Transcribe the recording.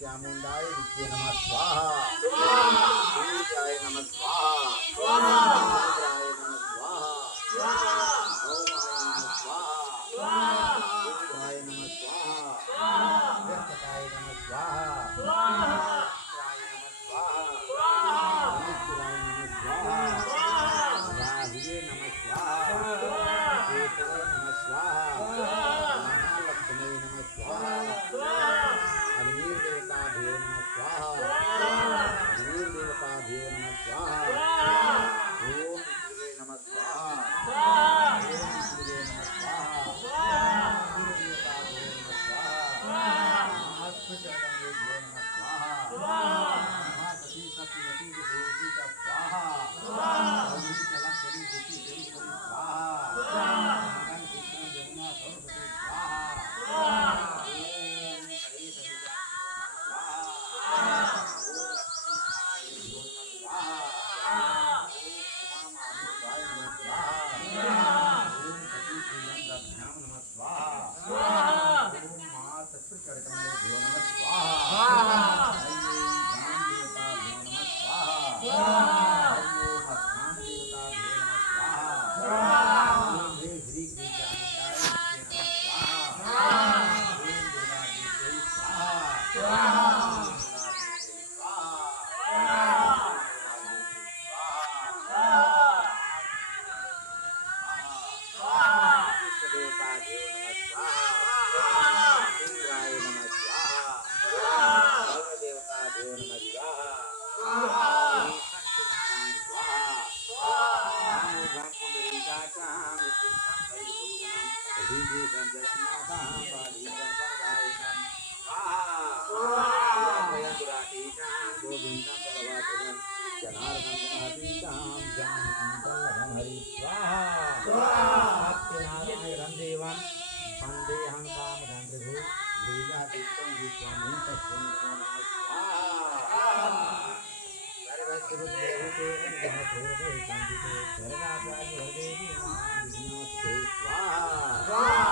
चामुंडाय विद्ये नमः स्वाहा सूर्याय नमः स्वाहा इंद्राय नमः स्वाहा भौमाय नमः स्वाहा इंद्राय नमः स्वाहा व्यस्तकाय नमः स्वाहा ईश्वराय नमः स्वाहा राहुवे नमः स्वाहा केतवे नमः स्वाहा महालक्ष्मी नमः स्वाहा अग्नि देवताभ्यो नमः स्वाहा अग्नि देवताभ्यो नमः स्वाहा ओम सूर्ये नमः स्वाहा ओम सूर्ये नमः स्वाहा सूर्य देवताभ्यो नमः स्वाहा महात्मचरणेभ्यो नमः स्वाहा महापति सत्यवती देवती का स्वाहा ओम जलकरी देवी देवी स्वाहा गंगा कृष्ण यमुना सरस्वती स्वाहा सत्यनारायण देवं वंदेहं कामधेनु लीलादीप्तं विश्वं तस्मै स्वाहा सर्वस्वरूपे नमस्ते स्वाहा